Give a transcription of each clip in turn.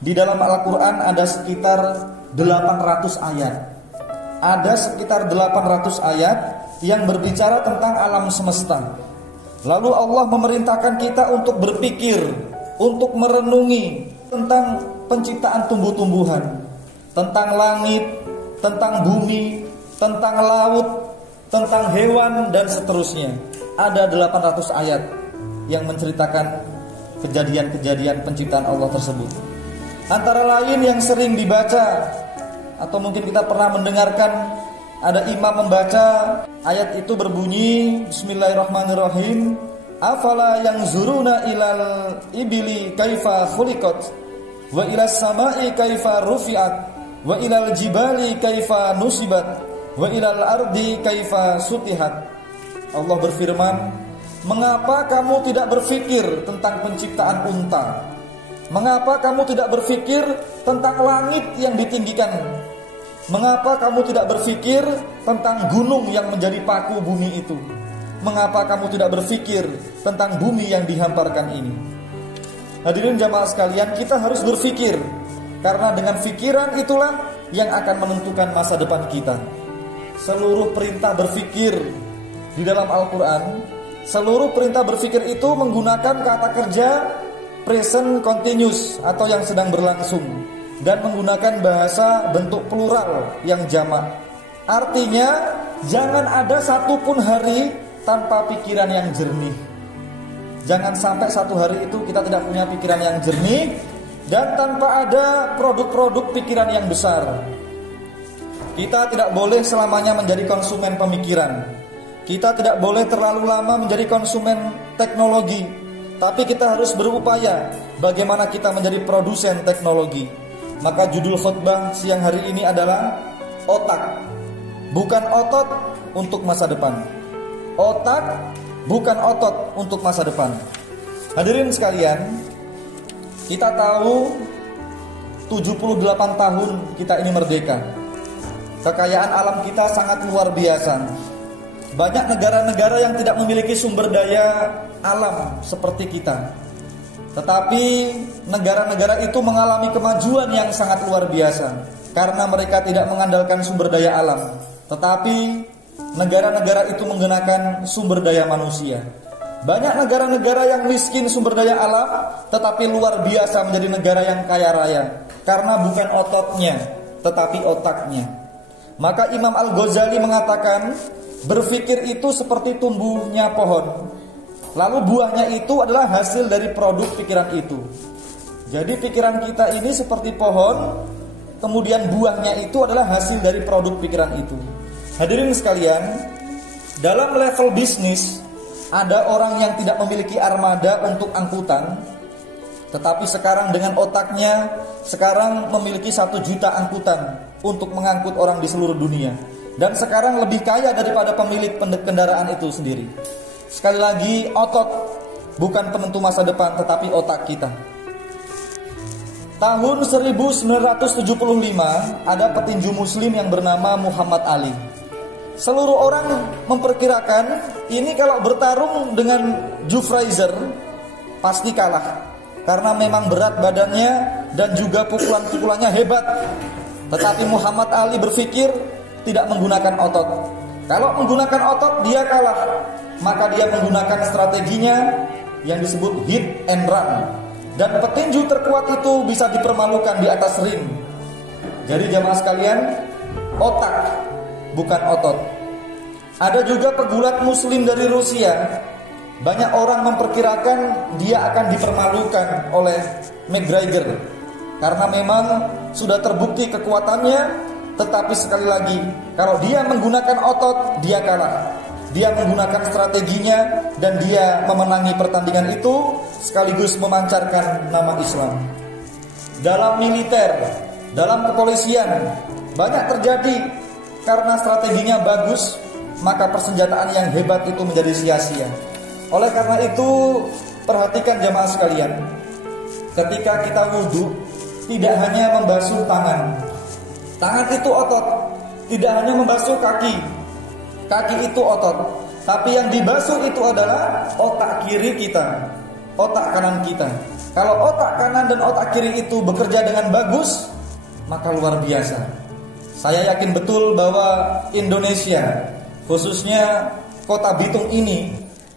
Di dalam Al-Quran ada sekitar 800 ayat. Ada sekitar 800 ayat yang berbicara tentang alam semesta. Lalu Allah memerintahkan kita untuk berpikir, untuk merenungi tentang penciptaan tumbuh-tumbuhan, tentang langit, tentang bumi, tentang laut, tentang hewan, dan seterusnya. Ada 800 ayat yang menceritakan kejadian-kejadian penciptaan Allah tersebut. Antara lain yang sering dibaca, atau mungkin kita pernah mendengarkan, ada imam membaca ayat itu berbunyi, Bismillahirrahmanirrahim, afala yanzuruna ilal ibili kaifa khuliqat wa ilas samai kaifa rufi'at wa ilal jibali kaifa nusibat wa ilal ardi kaifa sutihat. Allah berfirman, mengapa kamu tidak berpikir tentang penciptaan unta? Mengapa kamu tidak berpikir tentang langit yang ditinggikan? Mengapa kamu tidak berpikir tentang gunung yang menjadi paku bumi itu? Mengapa kamu tidak berpikir tentang bumi yang dihamparkan ini? Hadirin jamaah sekalian, kita harus berpikir, karena dengan pikiran itulah yang akan menentukan masa depan kita. Seluruh perintah berpikir di dalam Al-Quran, seluruh perintah berpikir itu menggunakan kata kerja present continuous atau yang sedang berlangsung, dan menggunakan bahasa bentuk plural yang jamak. Artinya, jangan ada satupun hari tanpa pikiran yang jernih. Jangan sampai satu hari itu kita tidak punya pikiran yang jernih, dan tanpa ada produk-produk pikiran yang besar. Kita tidak boleh selamanya menjadi konsumen pemikiran. Kita tidak boleh terlalu lama menjadi konsumen teknologi, tapi kita harus berupaya bagaimana kita menjadi produsen teknologi. Maka judul khutbah siang hari ini adalah otak, bukan otot untuk masa depan. Otak, bukan otot untuk masa depan. Hadirin sekalian, kita tahu 78 tahun kita ini merdeka. Kekayaan alam kita sangat luar biasa. Banyak negara-negara yang tidak memiliki sumber daya alam seperti kita. Tetapi negara-negara itu mengalami kemajuan yang sangat luar biasa karena mereka tidak mengandalkan sumber daya alam, tetapi negara-negara itu menggunakan sumber daya manusia. Banyak negara-negara yang miskin sumber daya alam, tetapi luar biasa menjadi negara yang kaya raya karena bukan ototnya, tetapi otaknya. Maka Imam Al-Ghazali mengatakan, berpikir itu seperti tumbuhnya pohon, lalu buahnya itu adalah hasil dari produk pikiran itu. Jadi pikiran kita ini seperti pohon, kemudian buahnya itu adalah hasil dari produk pikiran itu. Hadirin sekalian, dalam level bisnis ada orang yang tidak memiliki armada untuk angkutan, tetapi sekarang dengan otaknya sekarang memiliki 1 juta angkutan untuk mengangkut orang di seluruh dunia. Dan sekarang lebih kaya daripada pemilik kendaraan itu sendiri. Sekali lagi, otot bukan penentu masa depan, tetapi otak kita. Tahun 1975 ada petinju muslim yang bernama Muhammad Ali. Seluruh orang memperkirakan ini kalau bertarung dengan Joe Frazier pasti kalah, karena memang berat badannya dan juga pukulan-pukulannya hebat. Tetapi Muhammad Ali berpikir tidak menggunakan otot. Kalau menggunakan otot dia kalah, maka dia menggunakan strateginya yang disebut hit and run. Dan petinju terkuat itu bisa dipermalukan di atas ring. Jadi jamaah sekalian, otak bukan otot. Ada juga pegulat muslim dari Rusia. Banyak orang memperkirakan dia akan dipermalukan oleh McGregor, karena memang sudah terbukti kekuatannya. Tetapi sekali lagi, kalau dia menggunakan otot, dia kalah. Dia menggunakan strateginya dan dia memenangi pertandingan itu, sekaligus memancarkan nama Islam. Dalam militer, dalam kepolisian, banyak terjadi karena strateginya bagus, maka persenjataan yang hebat itu menjadi sia-sia. Oleh karena itu, perhatikan jamaah sekalian, ketika kita wudhu, tidak hanya membasuh tangan. Tangan itu otot, tidak hanya membasuh kaki. Kaki itu otot, tapi yang dibasuh itu adalah otak kiri kita, otak kanan kita. Kalau otak kanan dan otak kiri itu bekerja dengan bagus, maka luar biasa. Saya yakin betul bahwa Indonesia, khususnya kota Bitung ini,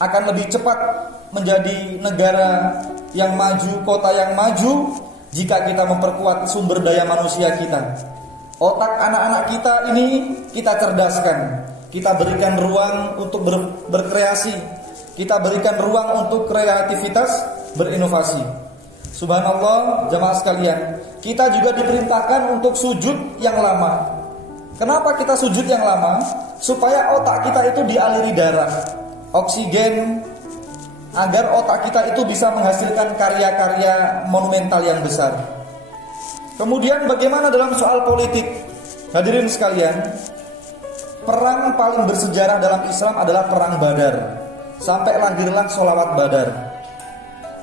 akan lebih cepat menjadi negara yang maju, kota yang maju, jika kita memperkuat sumber daya manusia kita. Otak anak-anak kita ini kita cerdaskan, kita berikan ruang untuk berkreasi, kita berikan ruang untuk kreativitas, berinovasi. Subhanallah, jamaah sekalian, kita juga diperintahkan untuk sujud yang lama. Kenapa kita sujud yang lama? Supaya otak kita itu dialiri darah, oksigen, agar otak kita itu bisa menghasilkan karya-karya monumental yang besar. Kemudian bagaimana dalam soal politik? Hadirin sekalian, perang paling bersejarah dalam Islam adalah perang Badar. Sampai lahirlah sholawat Badar.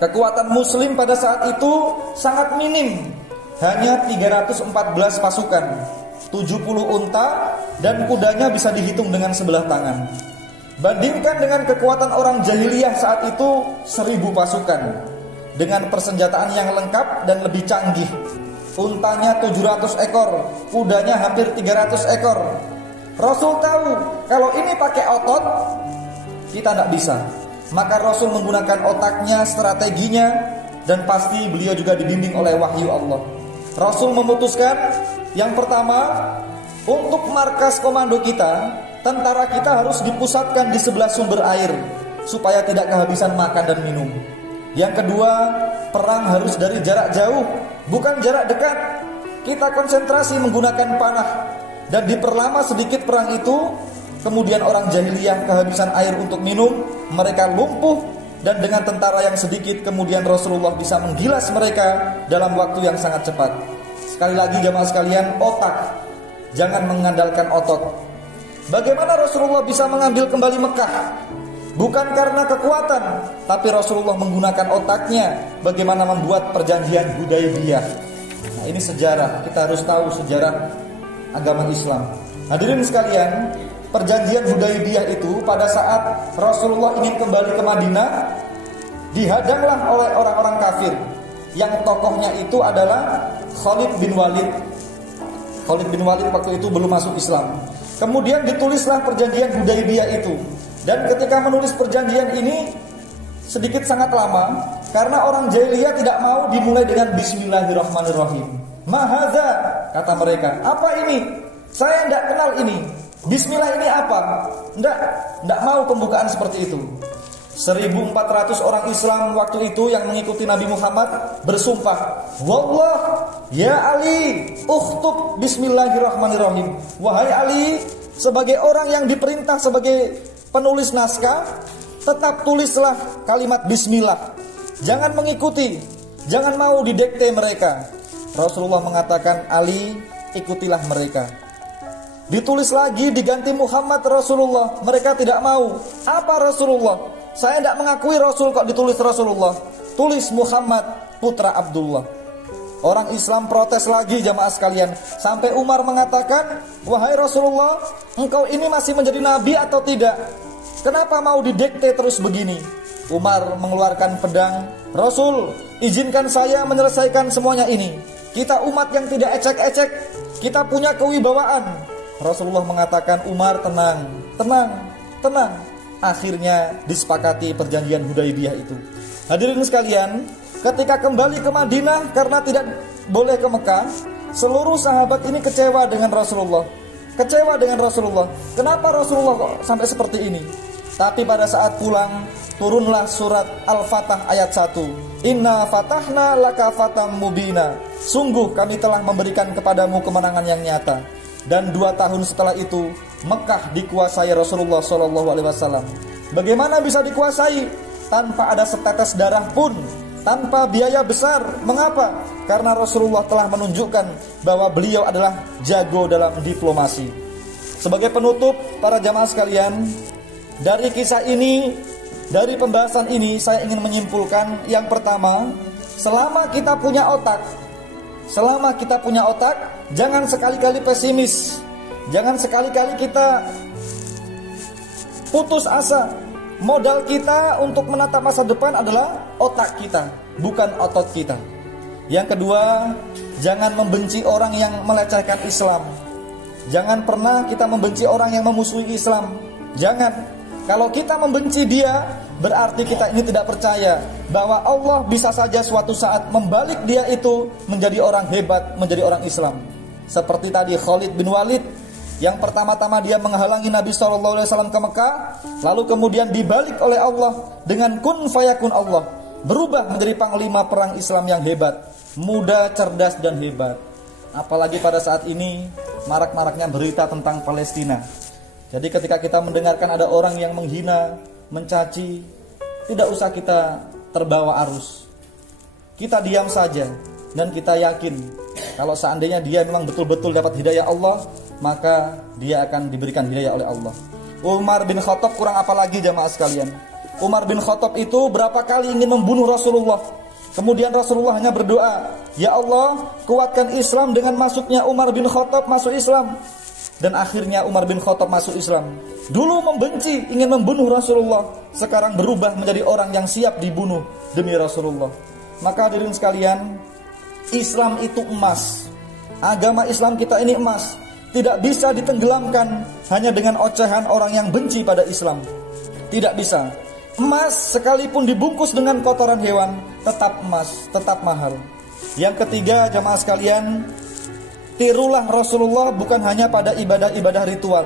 Kekuatan muslim pada saat itu sangat minim, hanya 314 pasukan, 70 unta, dan kudanya bisa dihitung dengan sebelah tangan. Bandingkan dengan kekuatan orang jahiliyah saat itu 1000 pasukan dengan persenjataan yang lengkap dan lebih canggih. Untanya 700 ekor, kudanya hampir 300 ekor. Rasul tahu kalau ini pakai otot kita tidak bisa. Maka Rasul menggunakan otaknya, strateginya, dan pasti beliau juga dibimbing oleh wahyu Allah. Rasul memutuskan yang pertama, untuk markas komando kita, tentara kita harus dipusatkan di sebelah sumber air supaya tidak kehabisan makan dan minum. Yang kedua, perang harus dari jarak jauh, bukan jarak dekat. Kita konsentrasi menggunakan panah dan diperlama sedikit perang itu. Kemudian orang jahiliyah kehabisan air untuk minum, mereka lumpuh, dan dengan tentara yang sedikit kemudian Rasulullah bisa menggilas mereka dalam waktu yang sangat cepat. Sekali lagi jamaah sekalian, otak, jangan mengandalkan otot. Bagaimana Rasulullah bisa mengambil kembali Mekah? Bukan karena kekuatan, tapi Rasulullah menggunakan otaknya. Bagaimana membuat perjanjian Hudaybiyah. Nah, ini sejarah, kita harus tahu sejarah agama Islam. Hadirin sekalian, perjanjian Hudaybiyah itu pada saat Rasulullah ingin kembali ke Madinah, dihadanglah oleh orang-orang kafir. Yang tokohnya itu adalah Khalid bin Walid. Khalid bin Walid waktu itu belum masuk Islam. Kemudian ditulislah perjanjian Hudaybiyah itu. Dan ketika menulis perjanjian ini sedikit sangat lama, karena orang jahiliyah tidak mau dimulai dengan Bismillahirrahmanirrahim. Mahaza, kata mereka, apa ini? Saya tidak kenal ini. Bismillah ini apa? Tidak mau pembukaan seperti itu. 1400 orang Islam waktu itu yang mengikuti Nabi Muhammad bersumpah, Wallah, ya Ali, ukhtub Bismillahirrahmanirrahim. Wahai Ali, sebagai orang yang diperintah sebagai penulis naskah, tetap tulislah kalimat Bismillah. Jangan mengikuti, jangan mau didikte mereka. Rasulullah mengatakan, Ali, ikutilah mereka. Ditulis lagi, diganti Muhammad Rasulullah. Mereka tidak mau. Apa Rasulullah? Saya tidak mengakui Rasul kok ditulis Rasulullah. Tulis Muhammad putra Abdullah. Orang Islam protes lagi jamaah sekalian. Sampai Umar mengatakan, wahai Rasulullah, engkau ini masih menjadi nabi atau tidak? Kenapa mau didikte terus begini? Umar mengeluarkan pedang. Rasul, izinkan saya menyelesaikan semuanya ini. Kita umat yang tidak ecek-ecek. Kita punya kewibawaan. Rasulullah mengatakan, Umar tenang, tenang, tenang. Akhirnya disepakati perjanjian Hudaybiyah itu. Hadirin sekalian, ketika kembali ke Madinah karena tidak boleh ke Mekah, seluruh sahabat ini kecewa dengan Rasulullah. Kecewa dengan Rasulullah. Kenapa Rasulullah kok sampai seperti ini? Tapi pada saat pulang, turunlah surat Al-Fatah ayat 1. Inna fatahna laka fatam mubina. Sungguh kami telah memberikan kepadamu kemenangan yang nyata. Dan 2 tahun setelah itu Mekah dikuasai Rasulullah SAW. Bagaimana bisa dikuasai? Tanpa ada setetes darah pun, tanpa biaya besar. Mengapa? Karena Rasulullah telah menunjukkan bahwa beliau adalah jago dalam diplomasi. Sebagai penutup para jamaah sekalian, dari kisah ini, dari pembahasan ini saya ingin menyimpulkan yang pertama, selama kita punya otak, jangan sekali-kali pesimis. Jangan sekali-kali kita putus asa. Modal kita untuk menata masa depan adalah otak kita, bukan otot kita. Yang kedua, jangan membenci orang yang melecehkan Islam. Jangan pernah kita membenci orang yang memusuhi Islam. Jangan. Kalau kita membenci dia, berarti kita ini tidak percaya bahwa Allah bisa saja suatu saat membalik dia itu menjadi orang hebat, menjadi orang Islam. Seperti tadi Khalid bin Walid, yang pertama-tama dia menghalangi Nabi SAW ke Mekah, lalu kemudian dibalik oleh Allah dengan kun fayakun Allah, berubah menjadi panglima perang Islam yang hebat, muda, cerdas dan hebat. Apalagi pada saat ini marak-maraknya berita tentang Palestina. Jadi ketika kita mendengarkan ada orang yang menghina, mencaci, tidak usah kita terbawa arus. Kita diam saja dan kita yakin kalau seandainya dia memang betul-betul dapat hidayah Allah, maka dia akan diberikan hidayah oleh Allah. Umar bin Khattab kurang apa lagi jamaah sekalian. Umar bin Khattab itu berapa kali ingin membunuh Rasulullah. Kemudian Rasulullah hanya berdoa, "Ya Allah, kuatkan Islam dengan masuknya Umar bin Khattab masuk Islam." Dan akhirnya Umar bin Khattab masuk Islam. Dulu membenci, ingin membunuh Rasulullah, sekarang berubah menjadi orang yang siap dibunuh demi Rasulullah. Maka hadirin sekalian, Islam itu emas. Agama Islam kita ini emas. Tidak bisa ditenggelamkan hanya dengan ocehan orang yang benci pada Islam. Tidak bisa. Emas sekalipun dibungkus dengan kotoran hewan, tetap emas, tetap mahal. Yang ketiga jamaah sekalian, tirulah Rasulullah bukan hanya pada ibadah-ibadah ritual,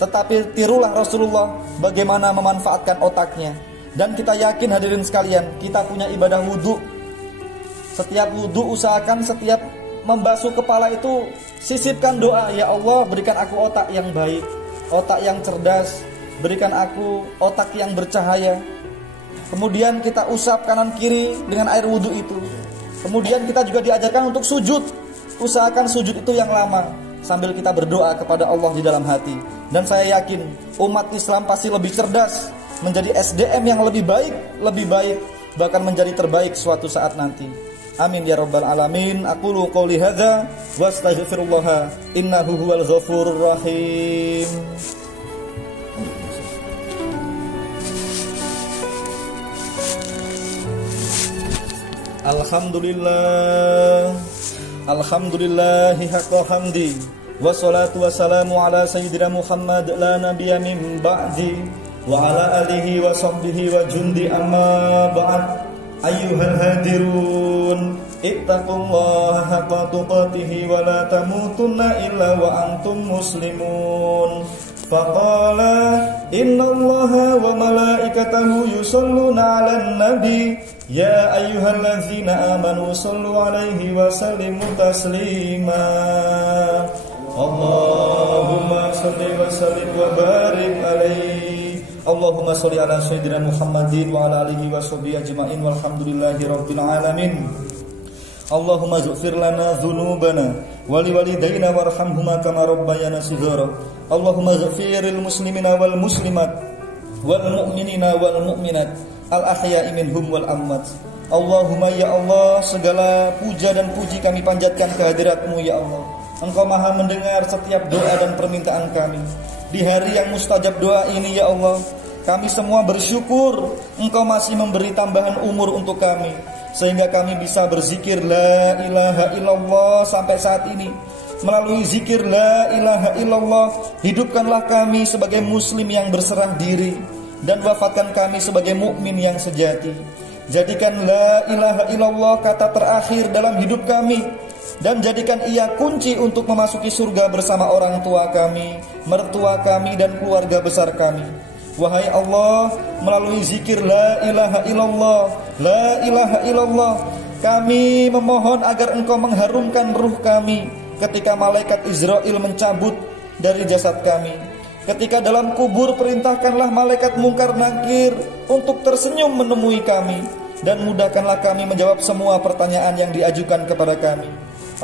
tetapi tirulah Rasulullah bagaimana memanfaatkan otaknya. Dan kita yakin hadirin sekalian, kita punya ibadah wudhu. Setiap wudhu usahakan setiap membasuh kepala itu sisipkan doa, "Ya Allah, berikan aku otak yang baik, otak yang cerdas, berikan aku otak yang bercahaya." Kemudian kita usap kanan kiri dengan air wudhu itu. Kemudian kita juga diajarkan untuk sujud. Usahakan sujud itu yang lama sambil kita berdoa kepada Allah di dalam hati. Dan saya yakin umat Islam pasti lebih cerdas, menjadi SDM yang lebih baik, bahkan menjadi terbaik suatu saat nanti. Amin ya rabbal alamin. Aqulu qouli hadza wa astaghfirullah innahu huwal ghafurur rahim. Alhamdulillahi haqqa hamdi, wassalatu wassalamu ala sayyidina Muhammad la nabiyya min ba'di, wa ala alihi wa sahbihi wa jundi amma ba'd. Ayyuhal hadirun, ittaqullaha haqqa tuqatihi wa la tamutunna illa wa antum muslimun. Faqala innallaha wa malaikatahu yusalluna 'alan nabi ya ayyuhallazina amanu sallu 'alaihi wa sallimu taslima. Allahumma shalli wa sallim wa barik 'alaihi. Allahumma shalli 'ala sayyidina Muhammadin wa 'ala alihi wa sahbihi ajma'in walhamdulillahi rabbil alamin. Allahumma ighfir lana dzunubana wa liwalidayna warhamhuma kama rabbayana shighara. Allahumma ighfiril muslimina wal muslimat wal mu'minina wal mu'minat al ahya'i minhum wal amwat. Allahumma ya Allah, segala puja dan puji kami panjatkan kehadirat-Mu ya Allah. Engkau Maha mendengar setiap doa dan permintaan kami. Di hari yang mustajab doa ini ya Allah, kami semua bersyukur Engkau masih memberi tambahan umur untuk kami, sehingga kami bisa berzikir la ilaha illallah sampai saat ini. Melalui zikir la ilaha illallah, hidupkanlah kami sebagai muslim yang berserah diri, dan wafatkan kami sebagai mukmin yang sejati. Jadikan la ilaha illallah kata terakhir dalam hidup kami, dan jadikan ia kunci untuk memasuki surga bersama orang tua kami, mertua kami dan keluarga besar kami. Wahai Allah, melalui zikir la ilaha illallah, la ilaha illallah, kami memohon agar Engkau mengharumkan ruh kami ketika malaikat Israel mencabut dari jasad kami. Ketika dalam kubur, perintahkanlah malaikat Mungkar Nakir untuk tersenyum menemui kami, dan mudahkanlah kami menjawab semua pertanyaan yang diajukan kepada kami.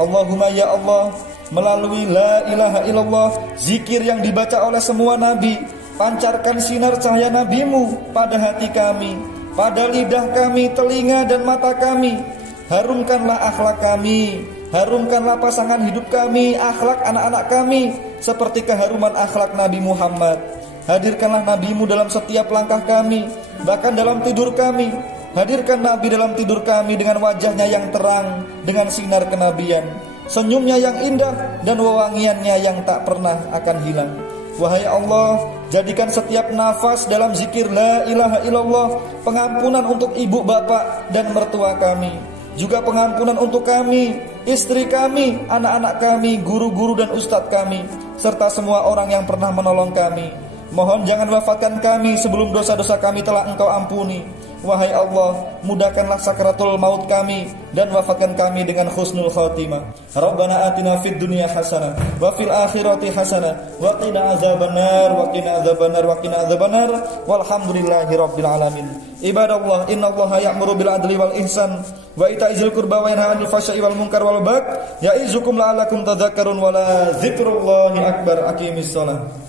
Allahumma ya Allah, melalui la ilaha illallah, zikir yang dibaca oleh semua nabi, pancarkan sinar cahaya nabimu pada hati kami, pada lidah kami, telinga dan mata kami. Harumkanlah akhlak kami, harumkanlah pasangan hidup kami, akhlak anak-anak kami, seperti keharuman akhlak Nabi Muhammad. Hadirkanlah Nabi-Mu dalam setiap langkah kami, bahkan dalam tidur kami. Hadirkan Nabi dalam tidur kami dengan wajahnya yang terang, dengan sinar kenabian, senyumnya yang indah, dan wewangiannya yang tak pernah akan hilang. Wahai Allah, jadikan setiap nafas dalam zikir la ilaha illallah pengampunan untuk ibu bapak dan mertua kami, juga pengampunan untuk kami, istri kami, anak-anak kami, guru-guru dan ustadz kami, serta semua orang yang pernah menolong kami. Mohon jangan wafatkan kami sebelum dosa-dosa kami telah Engkau ampuni. Wahai Allah, mudahkanlah sakaratul maut kami dan wafatkan kami dengan husnul khatimah. Rabbana atina fid dunya hasanah wa fil akhirati hasanah wa qina azabannar wa qina azabannar wa qina azabannar walhamdulillahi rabbil alamin. Ibadallah, innallaha ya'muru bil adli wal ihsan wa ita'izil qurba wa yanha 'anil fahsya'i wal munkar wal baghi ya'izukum la'allakum tadhakkarun wa la dzikrullahi akbar. Aqimis shalah.